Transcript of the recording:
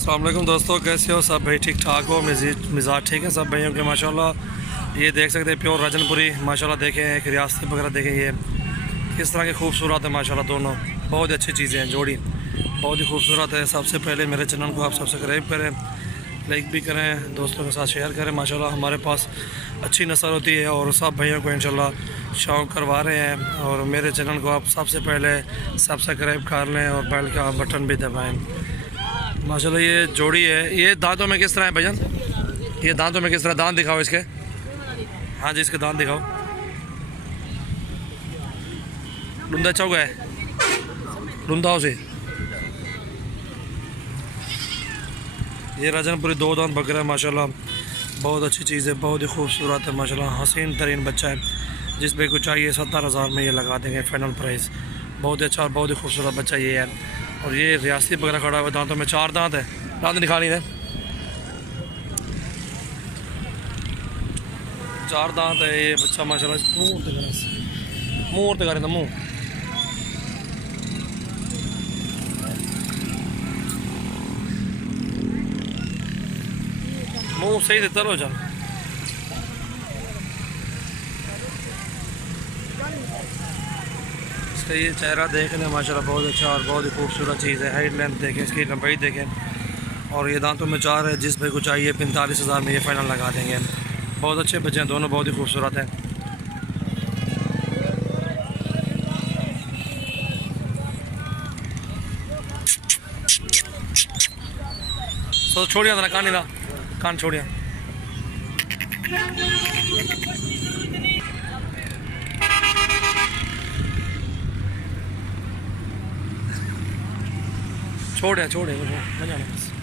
अस्सलाम वालेकुम दोस्तों, कैसे हो सब भाई? ठीक ठाक हो? मिजाज ठीक है सब भाइयों के माशाल्लाह। ये देख सकते हैं प्योर राजनपुरी माशाल्लाह। देखें एक रियासत वगैरह देखें, ये किस तरह के खूबसूरत है माशाल्लाह। दोनों बहुत अच्छी चीज़ें हैं, जोड़ी बहुत ही खूबसूरत है। सबसे पहले मेरे चैनल को आप सब्सक्राइब करें, लाइक भी करें, दोस्तों के साथ शेयर करें। माशाल्लाह हमारे पास अच्छी नस्ल होती है और सब भाइयों को इंशाल्लाह शौक़ करवा रहे हैं। और मेरे चैनल को आप सबसे पहले सब्सक्राइब कर लें और बेल का बटन भी दबाएँ। माशाल्लाह ये जोड़ी है। ये दांतों में किस तरह है भैया? ये दांतों में किस तरह? दांत दिखाओ इसके। हाँ जी, इसके दांत दिखाओ। डूंदा चौक है, डूंदा से। ये राजनपुरी दो दांत बकरा है माशाल्लाह। बहुत अच्छी चीज़ है, बहुत ही खूबसूरत है माशाल्लाह। हसीन तरीन बच्चा है, जिस पे कुछ चाहिए 70,000 में ये लगा देंगे फाइनल प्राइस। बहुत ही अच्छा और बहुत ही खूबसूरत बच्चा ये है। और ये रियासती बकरा खड़ा हुआ, दांतों में 4 दांत है। दांत दिखा नहीं है, 4 दांत है ये बच्चा माशाल्लाह। मुँह और दिखा रहे था, मुँह सही देता लो चल। इसका ये चेहरा देख लें माशाल्लाह, बहुत अच्छा और बहुत ही खूबसूरत चीज़ है। हाइट लेंथ देखें, इसकी लंबाई देखें। और ये दांतों में 4 है, जिस भाई को चाहिए 45,000 में ये फाइनल लगा देंगे। बहुत अच्छे बच्चे हैं दोनों, बहुत ही खूबसूरत हैं। तो छोड़िया था कान, नहीं कान छोड़िया। छोड़े मजा नहीं बस।